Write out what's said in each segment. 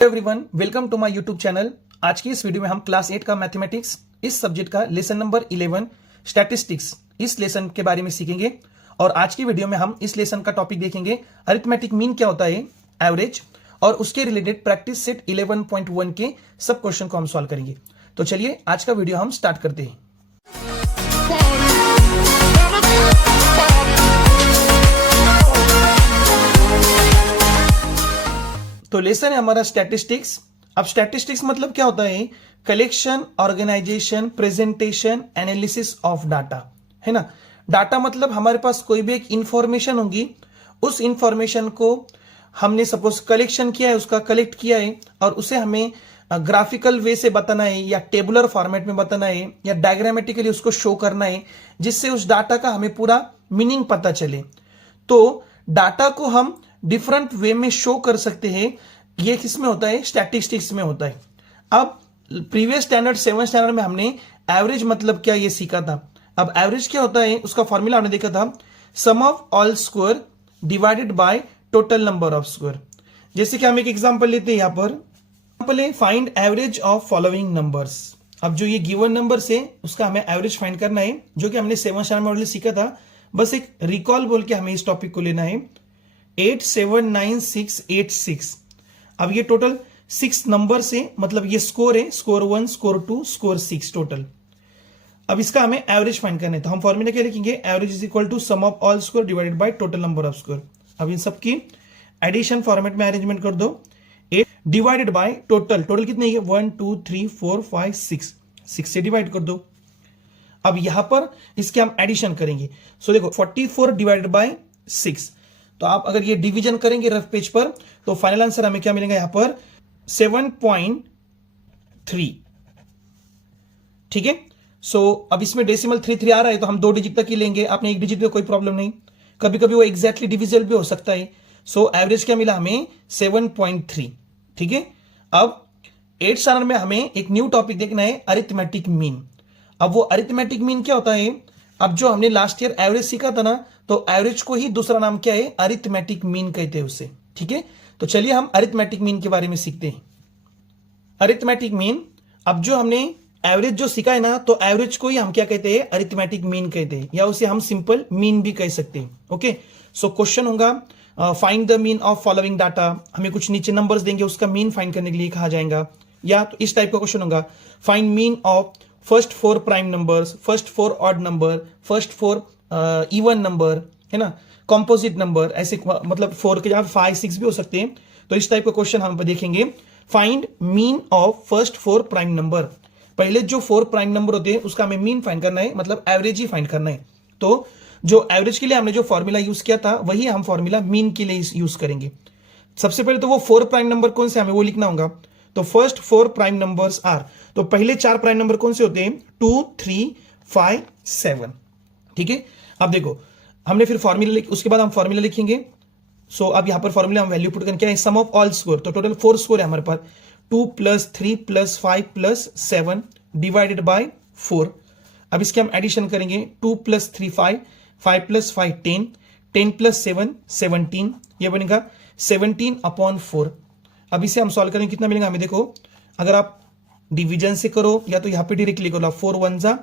Everyone, welcome to my YouTube channel. आज की इस वीडियो में हम क्लास 8 का मैथमेटिक्स इस सब्जेक्ट का लेसन नंबर 11 स्टैटिस्टिक्स इस लेसन के बारे में सीखेंगे। और आज की वीडियो में हम इस लेसन का टॉपिक देखेंगे अरिथमेटिक मीन क्या होता है, एवरेज, और उसके रिलेटेड प्रैक्टिस सेट 11.1 के सब क्वेश्चन को हम सॉल्व करेंगे। तो चलिए आज का वीडियो हम स्टार्ट करते हैं। तो लेसन है हमारा स्टैटिस्टिक्स। अब स्टैटिस्टिक्स मतलब क्या होता है? Collection, organisation, presentation, analysis of data, है ना। डाटा मतलब हमारे पास कोई भी एक इंफॉर्मेशन होगी, उस इंफॉर्मेशन को हमने सपोज कलेक्शन किया है, उसका कलेक्ट किया है और उसे हमें ग्राफिकल वे से बताना है या टेबुलर फॉर्मेट में बताना है या डायग्रामेटिकली उसको शो करना है, जिससे उस डाटा का हमें पूरा मीनिंग पता चले। तो डाटा को हम डिफरेंट वे में शो कर सकते हैं। ये किसमें होता है? स्टैटिस्टिक्स में होता है। अब प्रीवियस स्टैंडर्ड 7 स्टैंडर्ड में हमने एवरेज मतलब क्या ये सीखा था। अब एवरेज क्या होता है उसका फॉर्मूला हमने देखा था, sum of all square divided by total number of square. जैसे कि हम एक एग्जांपल लेते हैं, यहां पर एग्जांपल है find average of following numbers. अब जो ये गिवन नंबर है उसका हमें एवरेज फाइंड करना है, जो कि हमने 7 स्टैंडर्ड में ऑलरेडी सीखा था। बस एक रिकॉल बोल के हमें इस टॉपिक को लेना है। 8 7 9 6 8 6। अब ये टोटल 6 नंबर से, मतलब ये स्कोर है, स्कोर 1, स्कोर 2, स्कोर 6 टोटल। अब इसका हमें एवरेज फाइंड करना है, तो हम फॉर्मूला क्या लिखेंगे? Average is equal to sum of all score divided by total number of score. अब इन सबकी एडिशन फॉर्मेट में अरेंजमेंट कर दो। 8 डिवाइडेड बाय टोटल, टोटल कितने है? 1 2 3 4 5 6, 6 से डिवाइड कर दो। अब यहां पर इसके हम एडिशन करेंगे। सो देखो 44 डिवाइडेड बाय 6। तो आप अगर ये डिवीजन करेंगे रफ पेज पर तो फाइनल आंसर हमें क्या मिलेगा? यहां पर 7.3। ठीक है। सो अब इसमें डेसिमल 3 आ रहा है तो हम 2 डिजिट तक ही लेंगे। आपने 1 डिजिट में कोई प्रॉब्लम नहीं, कभी कभी वो एग्जैक्टली डिविजिबल भी हो सकता है। सो एवरेज क्या मिला हमें? 7.3। ठीक है। अब 8 स्टैंडर्ड में हमें एक न्यू टॉपिक देखना है, अरिथमेटिक मीन। अब वो अरिथमेटिक मीन क्या होता है? अब जो हमने लास्ट ईयर एवरेज सीखा था ना, तो एवरेज को ही दूसरा नाम क्या है? अरिथमेटिक मीन कहते हैं उसे। ठीक है। तो चलिए हम अरिथमेटिक मीन के बारे में सीखते हैं। अरिथमेटिक मीन, अब जो हमने एवरेज जो सीखा है ना, तो एवरेज को ही हम क्या कहते हैं? अरिथमेटिक मीन कहते हैं, या उसे हम सिंपल मीन भी कह सकते हैं। ओके। सो क्वेश्चन होगा find the mean of following data. हमें कुछ नीचे नंबर्स देंगे, उसका मीन फाइंड करने के लिए कहा जाएगा। या तो इस टाइप का क्वेश्चन होगा, find mean of first 4 prime numbers, first 4 odd number, first 4 even number, है ना, कॉम्पोजिट नंबर, ऐसे मतलब 4 के जगह 5 6 भी हो सकते हैं। तो इस टाइप का क्वेश्चन हम देखेंगे। Find mean of first 4 prime number. पहले जो 4 प्राइम नंबर होते हैं उसका हमें मीन फाइंड करना है, मतलब एवरेज ही फाइंड करना है। तो जो एवरेज के लिए हमने जो फॉर्मूला यूज किया था वही हम फॉर्मूला मीन के लिए यूज करेंगे। सबसे पहले तो वो 4 प्राइम नंबर कौन से हमें वो लिखना होगा। तो फर्स्ट 4 प्राइम नंबर्स आर, तो पहले 4 प्राइम नंबर कौन से होते हैं? 2 3 5 7। ठीक है। अब देखो हमने फिर फॉर्मूला, उसके बाद हम फॉर्मूला लिखेंगे। सो अब यहां पर फॉर्मूला हम वैल्यू पुट करके क्या है? सम ऑफ ऑल स्कोर। तो टोटल 4 स्कोर है हमारे पास, 2 + 3 + 5 + 7 डिवाइडेड बाय 4। अब इसके हम एडिशन करेंगे। 2 + 3 5, 5 + 5 10, 10 + 7 17, ये बनेगा 17/4। अब इसे हम सॉल्व करेंगे, कितना मिलेगा हमें? देखो अगर आप डिवीजन से करो या तो यहां पे डायरेक्टली करो, 4 1 जा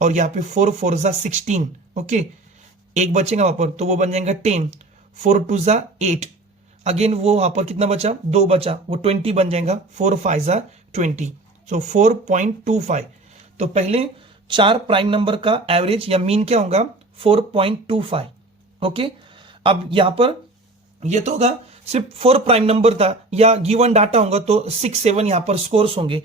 और यहां पे 4 4 जा 16। ओके। एक बचेगा वहां पर, तो वो बन जाएगा 10। 4 2 जा 8, अगेन वो वहां पर कितना बचा? 2 बचा, वो 20 बन जाएगा। 4 5 जा 20, सो 4.25। तो पहले 4 प्राइम नंबर का एवरेज या मीन क्या होगा? 4.25। ओके। अब यहां पर ये तो होगा सिर्फ 4 प्राइम नंबर था या गिवन डाटा होगा तो 6 7 यहां पर स्कोर्स होंगे।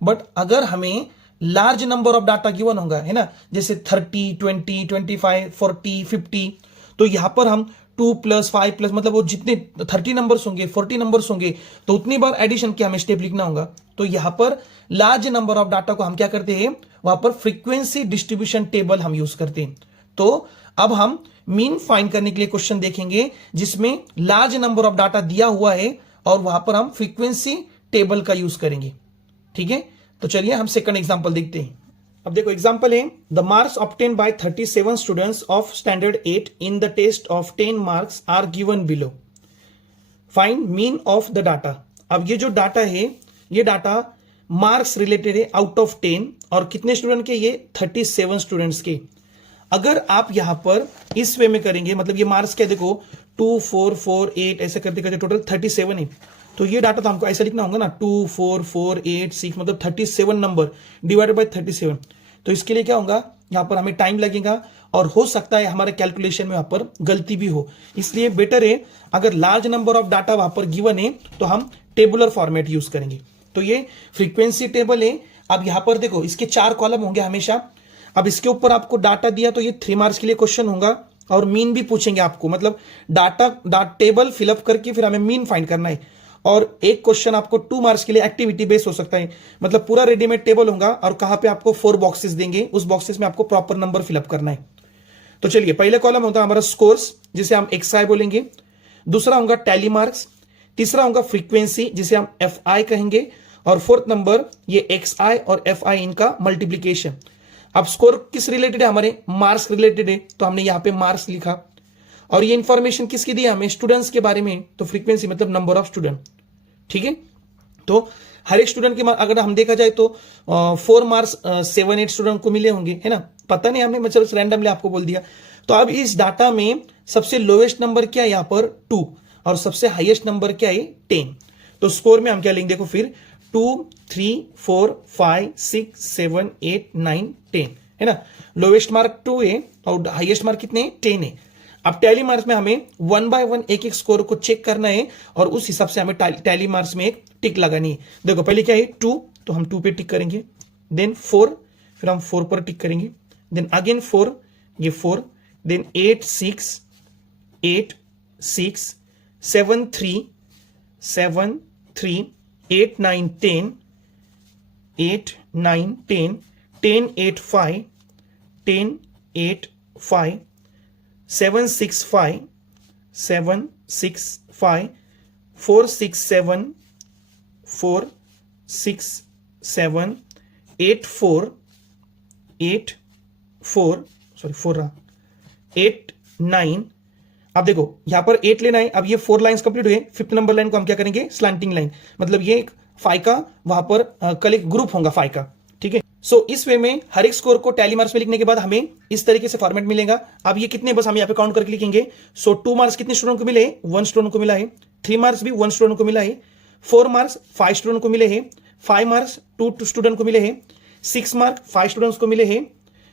बट अगर हमें large number of data given होगा, है ना, जैसे 30 20 25 40 50, तो यहां पर हम 2 + 5 + मतलब वो जितने 30 नंबर्स होंगे, 40 नंबर्स होंगे, तो उतनी बार एडिशन के हमें स्टेप लिखना होगा। तो यहां पर लार्ज नंबर ऑफ डाटा को हम क्या करते हैं? वहां पर फ्रीक्वेंसी डिस्ट्रीब्यूशन टेबल हम यूज करते हैं। तो अब हम मीन फाइंड करने के लिए क्वेश्चन देखेंगे जिसमें लार्ज नंबर ऑफ डाटा दिया हुआ है और वहां पर हम फ्रीक्वेंसी टेबल का यूज करेंगे। ठीक है। तो चलिए हम सेकंड एग्जांपल देखते हैं। अब देखो एग्जांपल है, the marks obtain by 37 students of standard 8 in the test of 10 marks are given below. Find mean of the data. अब ये जो डाटा है, ये डाटा मार्क्स रिलेटेड है आउट ऑफ 10 और कितने स्टूडेंट के, ये 37 स्टूडेंट्स के। अगर आप यहां पर इस वे में करेंगे, मतलब ये मार्क्स क्या देखो 2 4 4 8 ऐसे करते करते टोटल 37 है, तो ये डाटा तो हमको ऐसा लिखना होगा ना 2 4 4 8 6 मतलब 37 नंबर डिवाइडेड बाय 37। तो इसके लिए क्या होगा, यहां पर हमें टाइम लगेगा और हो सकता है हमारे कैलकुलेशन में वहां पर गलती भी हो। इसलिए बेटर है अगर लार्ज नंबर ऑफ डाटा वहां पर गिवन है तो हम टेबुलर फॉर्मेट यूज करेंगे। तो ये फ्रीक्वेंसी टेबल है। अब यहां पर देखो इसके 4 कॉलम होंगे हमेशा। अब इसके ऊपर आपको डाटा दिया तो ये 3 मार्क्स के लिए क्वेश्चन होगा और मीन भी पूछेंगे आपको, मतलब डाटा टेबल फिलअप करके फिर हमें मीन फाइंड करना है। और एक क्वेश्चन आपको 2 मार्क्स के लिए एक्टिविटी बेस्ड हो सकता है, मतलब पूरा रेडीमेड टेबल होगा और कहां पे आपको 4 बॉक्सेस देंगे, उस बॉक्सेस में आपको प्रॉपर नंबर फिलअप करना है। तो चलिए पहले कॉलम होता है हमारा स्कोर्स, जिसे हम XI बोलेंगे। दूसरा होगा टैली मार्क्स। तीसरा होगा फ्रीक्वेंसी, जिसे हम FI कहेंगे। और फोर्थ नंबर ये XI और FI इनका मल्टीप्लीकेशन। अब स्कोर किस रिलेटेड है, हमारे मार्क्स रिलेटेड है, तो हमने यहां पे मार्क्स लिखा। और ये इंफॉर्मेशन किसकी दी हमें, स्टूडेंट्स के बारे में, तो फ्रीक्वेंसी मतलब नंबर ऑफ स्टूडेंट। ठीक है, तो हर एक स्टूडेंट के अगर हम देखा जाए तो 4 मार्क्स 7-8 स्टूडेंट को मिले होंगे, है ना, पता नहीं, हमने मतलब रैंडमली आपको बोल दिया। तो अब इस डाटा में सबसे लोएस्ट नंबर क्या है, यहां पर 2, और सबसे हाईएस्ट नंबर क्या है 10। तो स्कोर में हम क्या लेंगे, देखो फिर 2 3 4 5 6 7 8 9 10, है ना। लोएस्ट मार्क 2 है और हाईएस्ट मार्क कितने 10 है। अब टैली मार्क्स में हमें 1 बाय 1 एक एक स्कोर को चेक करना है और उस हिसाब से हमें टैली मार्क्स में एक टिक लगानी है। देखो पहले क्या है 2, तो हम 2 पे टिक करेंगे, देन 4, फिर हम 4 पर टिक करेंगे, देन अगेन 4, ये 4, देन 8 6 8 6 7 3 7 3 8 9 10 8 9 10 10 8 5 10 8 5 7 6 5 7 6 5 4 6 7 4 6 7 8 4 8 4 सॉरी 4 रहा 8 9। अब देखो यहां पर 8 लेना है। अब ये 4 लाइंस कंप्लीट हुए, 5th नंबर लाइन को हम क्या करेंगे, स्लैंटिंग लाइन, मतलब ये एक फाइ का वहां पर कल एक ग्रुप होगा फाइ का। ठीक है, सो इस वे में हर एक स्कोर को टैली मार्क्स में लिखने के बाद हमें इस तरीके से फॉर्मेट मिलेगा। अब ये कितने, बस हम यहाँ पे काउंट करके लिखेंगे। सो 2 मार्क्स कितने स्टूडेंट को मिले, 1 स्टूडेंट को मिला है। 3 मार्क्स भी 1 स्टूडेंट को मिला है। 4 मार्क्स 5 स्टूडेंट को मिले हैं। 5 मार्क्स 2 स्टूडेंट को मिले हैं। 6 मार्क्स 5 स्टूडेंट्स को मिले हैं।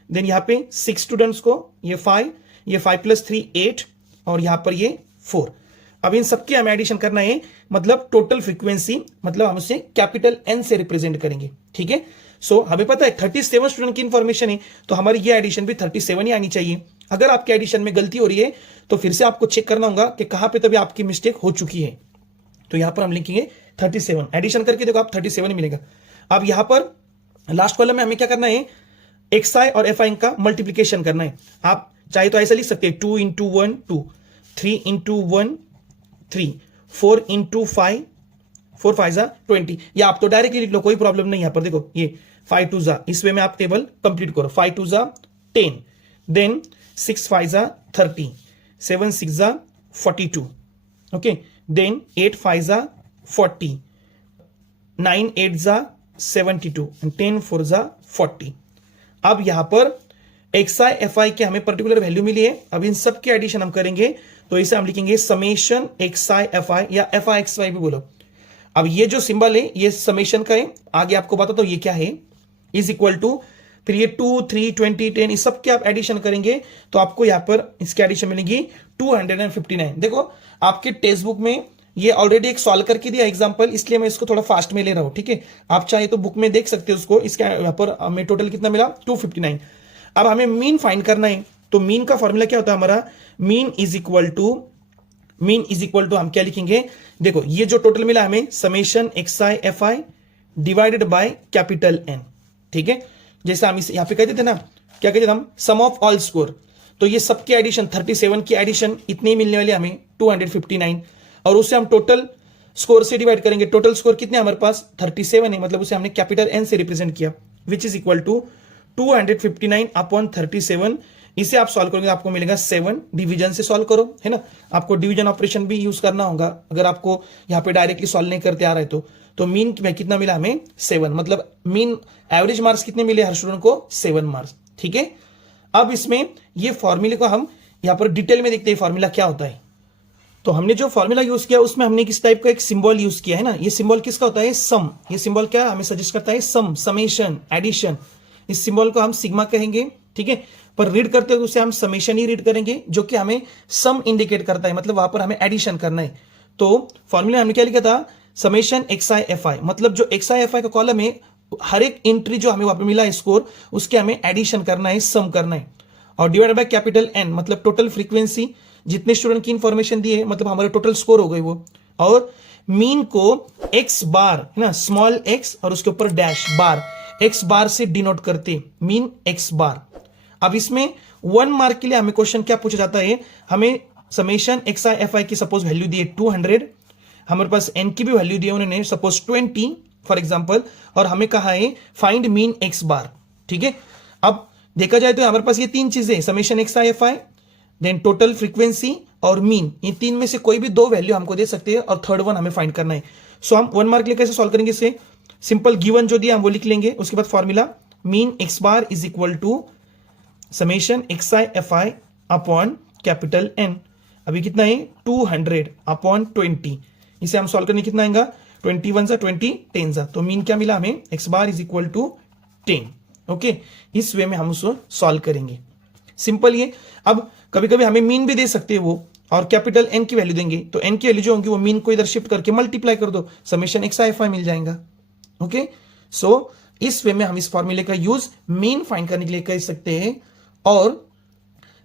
देन यहाँ पे 6 स्टूडेंट्स को, ये 5, ये 5 + 3 8, और यहां पर ये 4। अब इन सबके हमें एडिशन करना है, मतलब टोटल फ्रीक्वेंसी, मतलब हम उसे कैपिटल N से रिप्रेजेंट करेंगे। ठीक है, सो हमें पता है 37 स्टूडेंट की इंफॉर्मेशन है, तो हमारी ये एडिशन भी 37 ही आनी चाहिए। अगर आपके एडिशन में गलती हो रही है तो फिर से आपको चेक करना होगा कि कहां पे तभी आपकी मिस्टेक हो चुकी है। तो यहां पर हम लिखेंगे 37, एडिशन करके देखो आप 37 ही मिलेगा। अब यहां पर लास्ट कॉलम में हमें क्या करना है, XI और FI का मल्टीप्लीकेशन करना है। आप चाहे तो ऐसा लिख सकते हैं 2 × 1 2, 3 × 1 3, 4 × 5 4 5 = 20, या आप तो डायरेक्टली लिख लो, कोई प्रॉब्लम नहीं। यहां पर देखो ये 5 2 = इस वे में आप टेबल कंप्लीट करो। 5 2 = 10, देन 6 5 = 30, 7 6 = 42, ओके, देन 8 5 = 40, 9 8 = 72 एंड 10 4 = 40। अब यहां पर XI FI के हमें पर्टिकुलर वैल्यू मिली है। अब इन सब के एडिशन हम करेंगे, तो इसे हम लिखेंगे समेशन XI FI या FI XI भी बोलो। अब ये जो सिंबल है ये समेशन का है, आगे आपको बता दो ये क्या है, इज इक्वल टू, फिर ये 2 3 20 10 इस सब के आप एडिशन करेंगे तो आपको यहां पर इसकी एडिशन मिलेगी 259। देखो आपके टेक्स्ट बुक में ये ऑलरेडी एक सॉल्व करके दिया एग्जांपल, इसलिए मैं इसको थोड़ा फास्ट में ले रहा हूं। ठीक है, आप चाहे तो बुक में देख सकते हो उसको। इसके यहां पर हमें टोटल कितना मिला 259। अब हमें मीन फाइंड करना है, तो मीन का फॉर्मूला क्या होता है हमारा, मीन इज इक्वल टू हम क्या लिखेंगे, देखो ये जो टोटल मिला हमें summation XI FI divided by capital N। ठीक है, जैसे हम इसे यहां पे कहते थे ना, क्या कहते थे हम, सम ऑफ ऑल स्कोर। तो ये सबके एडिशन 37 की एडिशन इतनी मिलने वाली हमें 259, और उससे हम टोटल स्कोर से डिवाइड करेंगे। टोटल स्कोर कितने हमारे पास 37 है, मतलब उसे हमने कैपिटल N से रिप्रेजेंट किया, विच इज इक्वल टू 259 / 37 इसे आप सॉल्व करोगे आपको मिलेगा 7। डिवीजन से सॉल्व करो, है ना, आपको डिवीजन ऑपरेशन भी यूज करना होगा अगर आपको यहाँ पे डायरेक्टली सॉल्व नहीं करते आ रहा है तो मीन में कितना मिला हमें 7, मतलब मीन एवरेज मार्क्स कितने मिले हर स्टूडेंट को 7 मार्क्स। ठीक है, अब इसमें ये फॉर्मूले को हम यहाँ पर डिटेल में देखते हैं फॉर्मूला क्या होता है। तो हमने जो फॉर्मूला यूज किया उसमें हमने किस टाइप का एक सिंबल यूज किया है ना, ये सिंबल किसका होता है सम। ये सिंबल क्या हमें सजेस्ट करता है सम, समेशन, एडिशन। इस सिंबल को हम सिग्मा कहेंगे, ठीक है, पर रीड करते हुए उसे हम समेशन ही रीड करेंगे जो कि हमें सम इंडिकेट करता है, मतलब वहां पर हमें एडिशन करना है। तो फॉर्मूला हमने क्या लिखा था समेशन एक्स आई एफ आई, मतलब जो एक्स आई एफ आई का कॉलम है हर एक एंट्री जो हमें वहां पर मिला है स्कोर उसके हमें एडिशन करना है, सम करना है। और डिवाइड बाय कैपिटल एन, मतलब टोटल फ्रीक्वेंसी जितने स्टूडेंट की इंफॉर्मेशन दी है मतलब हमारे टोटल स्कोर हो गई वो। और मीन को एक्स बार है ना, स्मॉल एक्स और उसके ऊपर डैश बार, एक्स बार से डिनोट करते मीन एक्स बार। अब इसमें 1 मार्क के लिए हमें क्वेश्चन क्या पूछा जाता है, हमें समेशन एक्स आई एफ आई की सपोज वैल्यू दी है 200, हमारे पास एन की भी वैल्यू दी है उन्होंने सपोज 20 फॉर एग्जांपल, और हमें कहा है फाइंड मीन एक्स बार। ठीक है, अब देखा जाए तो हमारे पास ये 3 चीजें summation x i f i, then total frequency और मीन, इन 3 में से कोई भी 2 वैल्यू हमको दे सकते हैं और थर्ड वन हमें फाइंड करना है। सो हम 1 मार्क के लिए कैसे सॉल्व करेंगे इसे, सिंपल गिवन जो दिया हम वो लिख लेंगे, उसके बाद formula mean x bar is equal to summation x i f i upon capital N. अभी कितना है 200 अपॉन 20, इसे हम सॉल्व करने कितना आएगा 21 जा 20 10 जा, तो मीन क्या मिला हमें x bar is equal to 10। Okay, इस वे में हम उसको सॉल्व करेंगे, सिंपल ये। अब कभी कभी हमें मीन भी दे सकते हैं वो और कैपिटल एन की वैल्यू देंगे, तो एन की वैल्यू जो होगी वो मीन को इधर शिफ्ट करके मल्टीप्लाई कर दो, summation x i f i मिल जाएगा। ओके, सो इस वे में हम इस फॉर्मूले का यूज मीन फाइंड करने के लिए कर सकते हैं। और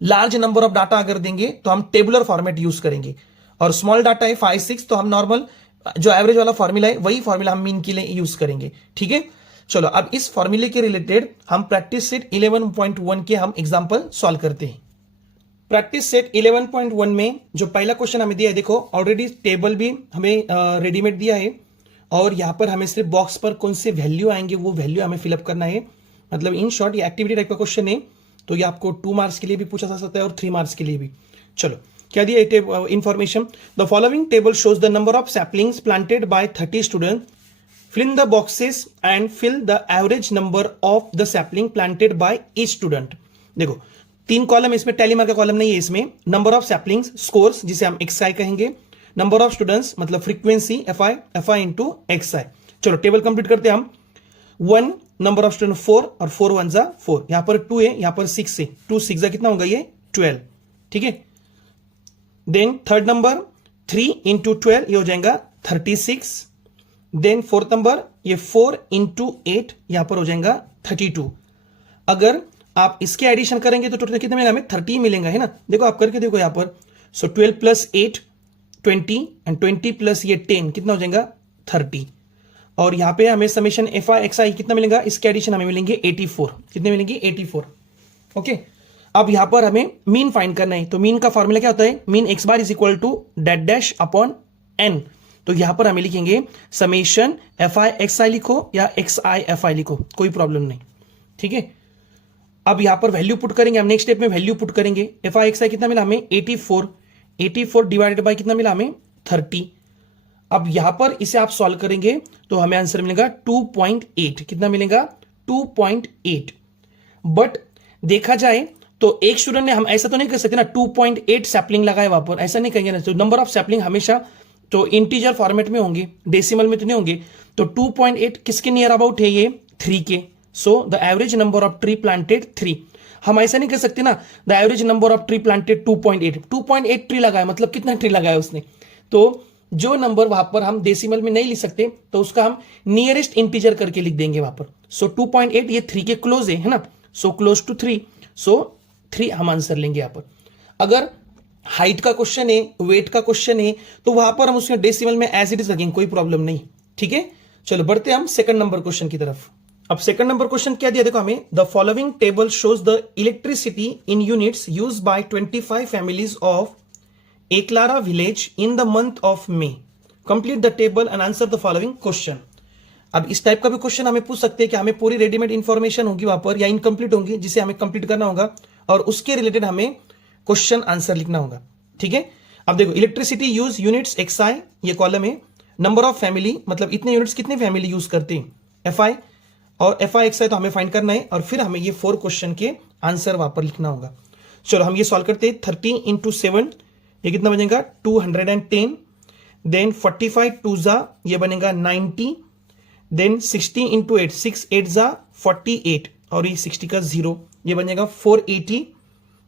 लार्ज नंबर ऑफ डाटा अगर देंगे तो हम टेबुलर फॉर्मेट यूज करेंगे, और स्मॉल डाटा है 5 6 तो हम नॉर्मल जो एवरेज वाला फॉर्मूला है वही फॉर्मूला हम मीन के लिए यूज करेंगे। ठीक है, चलो अब इस फॉर्मूले के रिलेटेड हम प्रैक्टिस सेट 11.1 के हम एग्जांपल सॉल्व करते हैं। प्रैक्टिस सेट 11.1 में जो पहला क्वेश्चन हमें दिया है, देखो ऑलरेडी टेबल भी हमें रेडीमेड दिया है और यहां पर हमें सिर्फ बॉक्स पर कौन से वैल्यू आएंगे वो वैल्यू हमें फिलअप करना है। मतलब इन शॉर्ट ये एक्टिविटी टाइप का क्वेश्चन है, तो ये आपको 2 मार्क्स के लिए भी पूछा जा सकता है और 3 मार्क्स के लिए भी। चलो क्या दिया information, the following table shows the number of saplings planted by 30 student, fill in the boxes and fill the average number of the sapling planted by each student। देखो 3 कॉलम इसमें, टैली मार्क का column नहीं है इसमें, number of saplings scores जिसे हम x i कहेंगे, number of students मतलब frequency f i into x i. चलो टेबल कंप्लीट करते हैं हम। 1 नंबर ऑफ स्टूडेंट 4 और 4 1 जा 4, यहां पर 2 है, यहां पर 6 है, 2 6 जा कितना होगा ये 12। ठीक है, देन थर्ड नंबर 3 इंटू 12 ये हो जाएगा 36, देन फोर्थ नंबर ये 4 इंटू 8 यहां पर हो जाएगा 32। अगर आप इसके एडिशन करेंगे तो टोटल कितने मिलेगा हमें 30 मिलेगा, है ना। देखो आप करके देखो यहां पर, सो 12 प्लस 8 20 एंड 20 प्लस ये 10 कितना हो जाएगा 30। और यहां पे हमें समेशन एफ आई एक्स आई कितना मिलेगा, इसके एडिशन हमें मिलेंगे 84, कितने मिलेंगे 84। ओके, अब यहां पर हमें मीन फाइंड करना है, तो मीन का फॉर्मूला क्या होता है, mean x bar is equal to dash dash upon n. तो यहां पर हमें लिखेंगे summation f i x i लिखो या एक्स आई एफ आई लिखो, कोई प्रॉब्लम नहीं। ठीक है, अब यहां पर वैल्यू पुट करेंगे हम, नेक्स्ट स्टेप में वैल्यू पुट करेंगे। एफ आई एक्स आई कितना मिला हमें 84, 84 डिवाइडेड बाय कितना मिला हमें 30। अब यहां पर इसे आप सॉल्व करेंगे तो हमें आंसर मिलेगा 2.8, कितना मिलेगा 2.8। बट देखा जाए तो एक स्टूडेंट ने, हम ऐसा तो नहीं कर सकते ना 2.8 सैपलिंग लगाए वहां पर, ऐसा नहीं कहेंगे ना। तो नंबर ऑफ सैपलिंग हमेशा तो इंटीजर फॉर्मेट में होंगे, डेसिमल में तो नहीं होंगे। तो 2.8 किसके नियर अबाउट है ये 3 के, so the average number of tree planted 3। हम ऐसा नहीं कर सकते ना the average number of tree planted 2.8 tree लगाया, मतलब कितना ट्री लगाया उसने। तो जो नंबर वहां पर हम डेसिमल में नहीं लिख सकते तो उसका हम नियरेस्ट इंटीजर करके लिख देंगे वहां पर। सो 2.8 ये 3 के क्लोज है ना, सो क्लोज टू 3, सो 3 हम आंसर लेंगे यहां पर। अगर हाइट का क्वेश्चन है, वेट का क्वेश्चन है, तो वहां पर हम उसके डेसिमल में एज इट इज लगेंगे, कोई प्रॉब्लम नहीं। ठीक है, चलो बढ़ते हम सेकंड नंबर क्वेश्चन की तरफ। अब सेकंड नंबर क्वेश्चन क्या दिया देखो हमें, the following table shows the electricity in units use by 25 families of Ekalara village in the month of May, complete the table and answer the following question. अब इस type का भी क्वेश्चन हमें पूछ सकते हैं कि हमें पूरी रेडीमेड इंफॉर्मेशन होगी वहां पर या इनकम्प्लीट होगी जिसे हमें कंप्लीट करना होगा, और उसके रिलेटेड हमें क्वेश्चन आंसर लिखना होगा। ठीक है, अब देखो इलेक्ट्रिसिटी यूज यूनिट्स XI, ये कॉलम है। नंबर ऑफ फैमिली मतलब इतने यूनिट्स कितने फैमिली यूज करते हैं FI, और FI XI तो हमें फाइंड करना है, और फिर हमें ये 4 क्वेश्चन के आंसर वहां पर लिखना होगा। चलो हम ये सॉल्व करते हैं। 30 × 7 ये कितना बनेगा 210, देन 45 2 जा ये बनेगा 90, देन 60 × 8 6 8 जा 48, और ये 60 का 0 ये बनेगा 480,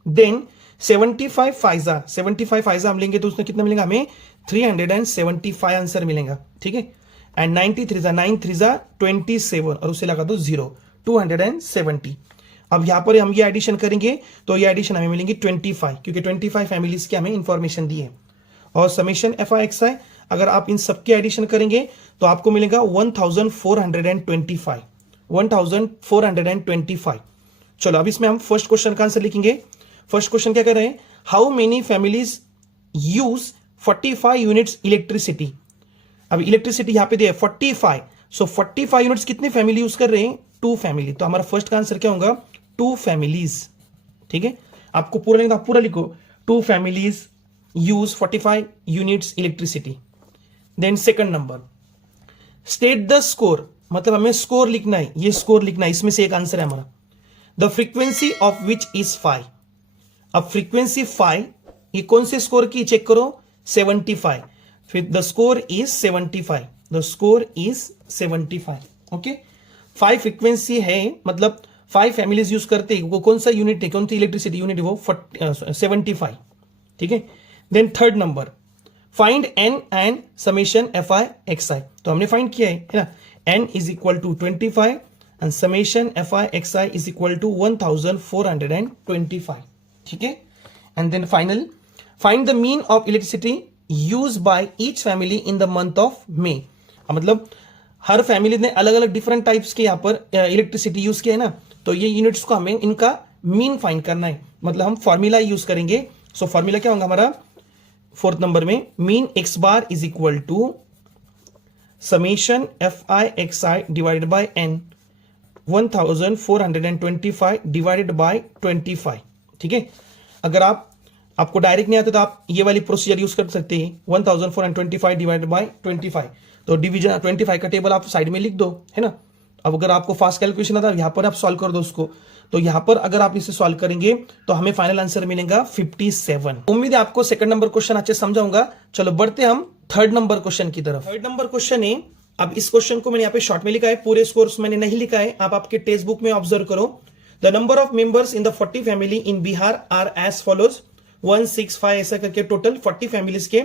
देन 75 फाइजा हम लेंगे तो उसमें कितना मिलेगा हमें 375 आंसर मिलेगा। ठीक है, एंड 93 जा 9 3 जा 27, और उसे लगा दो 0 270। अब यहां पर हम ये एडिशन करेंगे तो ये एडिशन हमें मिलेंगी 25, क्योंकि 25 फैमिलीज की हमें इंफॉर्मेशन दी है। और समेशन FI XI अगर आप इन सबके एडिशन करेंगे तो आपको मिलेगा 1425। चलो अब इसमें हम फर्स्ट क्वेश्चन का आंसर लिखेंगे। फर्स्ट क्वेश्चन क्या कर रहे हैं, how many families use 45 units electricity. अब इलेक्ट्रिसिटी यहां पे दिया है 45, सो 45 यूनिट्स कितने फैमिली यूज कर रहे हैं 2 फैमिली, तो हमारा फर्स्ट का आंसर क्या होगा 2 फैमिलीज। ठीक है, आपको पूरा लिखना, पूरा लिखो 2 families use 45 units electricity. Then second number, state the score, मतलब हमें स्कोर लिखना है, ये स्कोर लिखना है, इसमें से एक आंसर है हमारा। The frequency of which is 5। अब फ्रीक्वेंसी 5 ये कौन से स्कोर की चेक करो 75, फिर the score is 75, the score is 75। Okay, 5 frequency है, मतलब 5 फैमिलीज यूज करते हैं, वो कौन सा यूनिट है, कौन सी इलेक्ट्रिसिटी यूनिट है वो 75। ठीक है, then third number, find n and summation FI XI, तो हमने फाइंड किया है ना, n is equal to 25 and summation FI XI is equal to 1425। ठीक है, and then final, find the mean of electricity use by each family in the month of May. मतलब हर family ने अलग अलग डिफरेंट टाइप्स के यहाँ पर इलेक्ट्रिसिटी यूज किया है ना, तो ये यूनिट्स को हमें इनका मीन फाइंड करना है, मतलब हम फॉर्मूला यूज करेंगे। सो फॉर्मूला क्या होगा हमारा फोर्थ नंबर में, mean x bar is equal to summation FI XI divided by n 1425 divided by 25। ठीक है, अगर आपको डायरेक्ट नहीं आता तो आप ये वाली प्रोसीजर यूज कर सकते हैं, 1425 डिवाइडेड बाय 25, तो डिवीजन 25 का टेबल आप साइड में लिख दो, है ना। अब अगर आपको फास्ट कैलकुलेशन आता है यहां पर आप सॉल्व कर दो उसको, तो यहां पर अगर आप इसे सॉल्व करेंगे तो हमें फाइनल आंसर मिलेगा 57। उम्मीद है आपको सेकंड नंबर क्वेश्चन अच्छे समझाऊंगा। चलो बढ़ते हम थर्ड नंबर क्वेश्चन की तरफ। थर्ड नंबर क्वेश्चन है, अब इस क्वेश्चन को मैंने यहाँ पे शॉर्ट में लिखा है, पूरे स्कोर्स मैंने नहीं लिखा है, आप आपके टेक्स्ट बुक में ऑब्जर्व करो। The number of members in the 40 family in Bihar are as follows 1 6 5, ऐसा करके टोटल 40 फैमिलीज के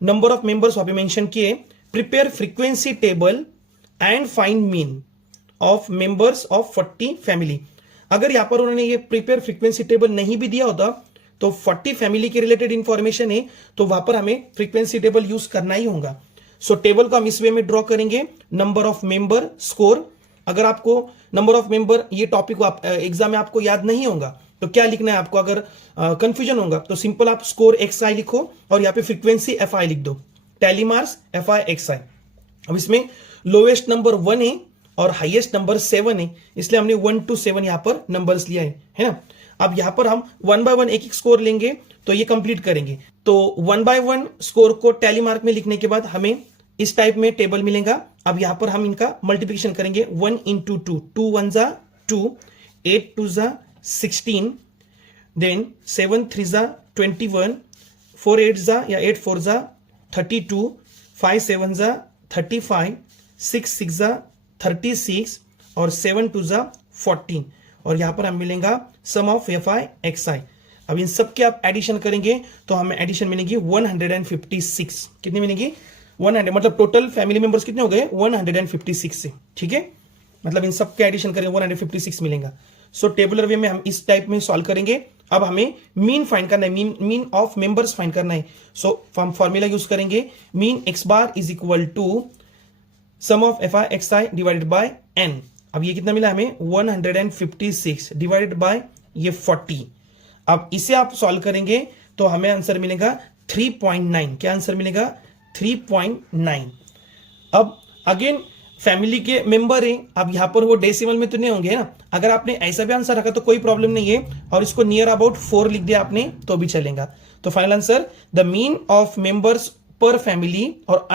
नंबर ऑफ मेंबर्स वहां पे मेंशन किए। Prepare frequency table and find mean of members of 40 family. अगर यहां पर उन्होंने ये प्रिपेयर फ्रीक्वेंसी टेबल नहीं भी दिया होता तो 40 फैमिली के रिलेटेड इंफॉर्मेशन है, तो वहां पर हमें फ्रीक्वेंसी टेबल यूज करना ही होगा। सो टेबल को हम इस वे में ड्रॉ करेंगे, नंबर ऑफ मेंबर स्कोर। अगर आपको नंबर ऑफ मेंबर ये टॉपिक एग्जाम में आपको याद नहीं होगा तो क्या लिखना है आपको, अगर कंफ्यूजन होगा तो सिंपल आप स्कोर XI लिखो और यहाँ पे फ्रीक्वेंसी FI लिख दो, टैली मार्क्स FI XI। अब इसमें लोएस्ट नंबर 1 है और हाईएस्ट नंबर 7 है, इसलिए हमने 1 to 7 यहां पर नंबर्स लिया है ना। अब यहां पर हम 1 by 1 एक एक स्कोर लेंगे तो ये कंप्लीट करेंगे। तो 1 by 1 स्कोर को टैली मार्क में लिखने के बाद हमें इस टाइप में टेबल मिलेगा। अब यहां पर हम इनका मल्टीप्लिकेशन करेंगे, 1 into 2, 2 1 जा 2, 8 2 जा 16, देन 7 3 जा 21, 4 8 जा या 8 4 जा 32, 5 7 जा 35, 6 6 जा 36 और 7 2 जा 14, और यहां पर हम मिलेगा सम ऑफ FI XI। अब इन सब के आप एडिशन करेंगे तो हमें एडिशन मिलेगी 156। कितनी मिलेगी 100, मतलब टोटल फैमिली मेंबर्स कितने हो गए 156 से। ठीक है, मतलब इन सब के एडिशन करेंगे 156 मिलेगा। सो टेबुलर वे में हम इस टाइप में सॉल्व करेंगे। अब हमें मीन फाइंड करना है, मीन ऑफ मेंबर्स फाइंड करना है। सो हम फॉर्मूला यूज करेंगे, mean x bar is equal to sum of FI XI divided by n। अब ये कितना मिला हमें 156 डिवाइडेड बाय ये 40। अब इसे आप सॉल्व करेंगे तो हमें आंसर मिलेगा 3.9। क्या आंसर मिलेगा 3.9। अब अगेन फैमिली के मेंबर है, अब यहां पर वो डेसिमल में तो नहीं होंगे ना। अगर आपने ऐसा भी आंसर रखा तो कोई प्रॉब्लम नहीं है, और इसको नियर अबाउट 4 लिख दिया आपने तो भी चलेगा। तो final answer, the mean of members पर फैमिली और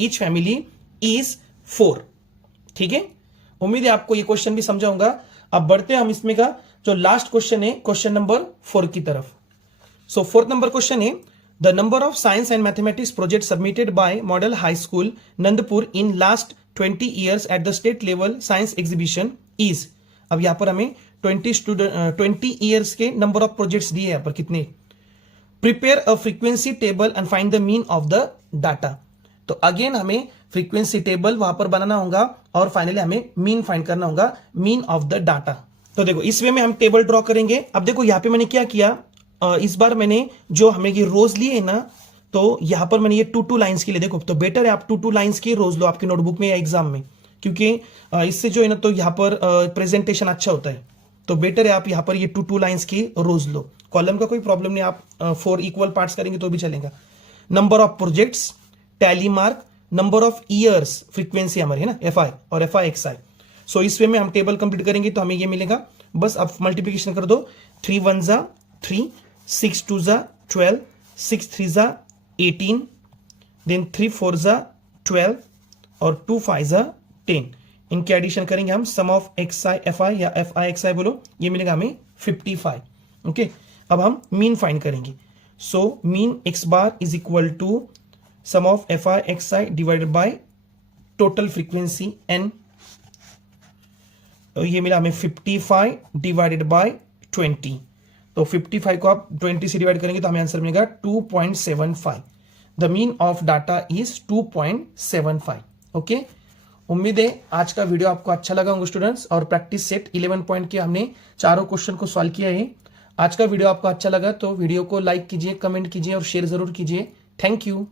ईच फैमिली इज 4। ठीक है, उम्मीद है आपको ये क्वेश्चन भी समझा होगा। अब बढ़ते हैं हम इसमें का जो लास्ट क्वेश्चन है, क्वेश्चन नंबर 4 की तरफ। सो 4th नंबर क्वेश्चन है, the number of science and mathematics project submitted by model high school Nandpur in last 20 years at the state level science exhibition is. अब यहां पर हमें 20 ईयर्स के नंबर ऑफ प्रोजेक्ट्स दिए, यहां पर कितने। Prepare a frequency table and find the mean of the data. तो अगेन हमें फ्रीक्वेंसी टेबल वहां पर बनाना होगा और फाइनली हमें मीन फाइंड करना होगा, मीन ऑफ द डाटा। तो देखो इस वे में हम टेबल ड्रॉ करेंगे। अब देखो यहां पे मैंने क्या किया, इस बार मैंने जो हमें ये रोज लिए है ना, तो यहां पर मैंने ये 2 लाइंस के लिए, देखो तो बेटर है आप 2 लाइंस की रोज लो आपकी नोटबुक में या एग्जाम में, क्योंकि इससे जो है ना तो यहां पर प्रेजेंटेशन अच्छा होता है। तो बेटर है आप यहां पर ये 2 लाइंस की रोज लो। कॉलम का कोई प्रॉब्लम नहीं, आप 4 इक्वल पार्ट्स करेंगे तो भी चलेगा। Number of projects, tally mark, number of years, frequency हमारी है ना FI और FI XI। सो इस वे में हम टेबल कंप्लीट करेंगे तो हमें ये मिलेगा। बस अब मल्टीप्लीकेशन कर दो, 3 1 जा 3, 6 2 जा 12, 6 3 जा 18, देन 3 4 जा 12 और 2 5 जा 10। इनके एडिशन करेंगे हम, सम ऑफ XI FI या FI XI बोलो, ये मिलेगा हमें 55। ओके, अब हम मीन फाइंड करेंगे। So mean x bar is equal to sum of FI XI divided by total frequency n। ये मिला हमें 55 डिवाइडेड बाय 20। तो 55 को आप 20 से डिवाइड करेंगे तो हमें आंसर मिलेगा 2.75। The mean of data is 2.75। Okay, उम्मीद है आज का वीडियो आपको अच्छा लगा होगा स्टूडेंट्स, और प्रैक्टिस सेट 11 पॉइंट के हमने चारों क्वेश्चन को सॉल्व किया है। आज का वीडियो आपको अच्छा लगा तो वीडियो को लाइक कीजिए, कमेंट कीजिए और शेयर जरूर कीजिए। Thank you.